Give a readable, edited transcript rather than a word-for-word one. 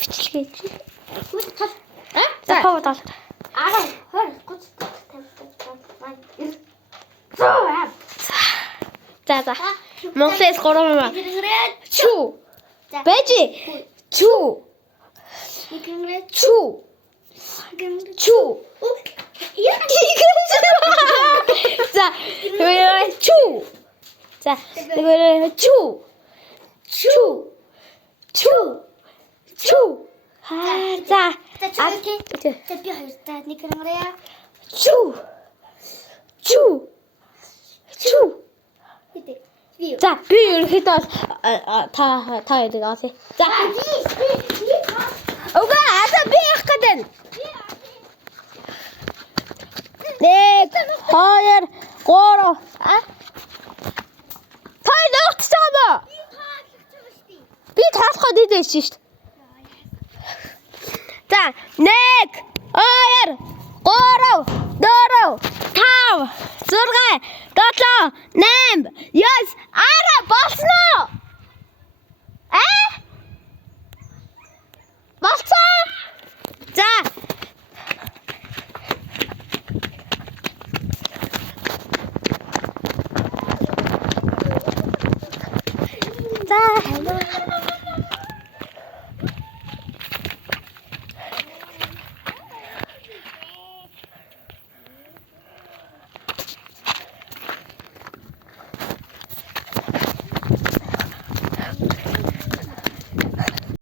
Бичлэгээ. А? За павд ал. 10 За. Монголээс 3 чүү. Бэжи. Чүү. Чүү. Чүү. За. Чүү. За. Чүү. Чүү. За. би хоёртаа нэг гэрмэрээ. Чүү. За, би ерөнхийдөө та яадаг аа тий. За. Ога, ата би яах гэдэг. 1 2 3 Тай ногт цаамаа. Би таалахад идэж шít. За, 1 2 3 4 5 6 7 8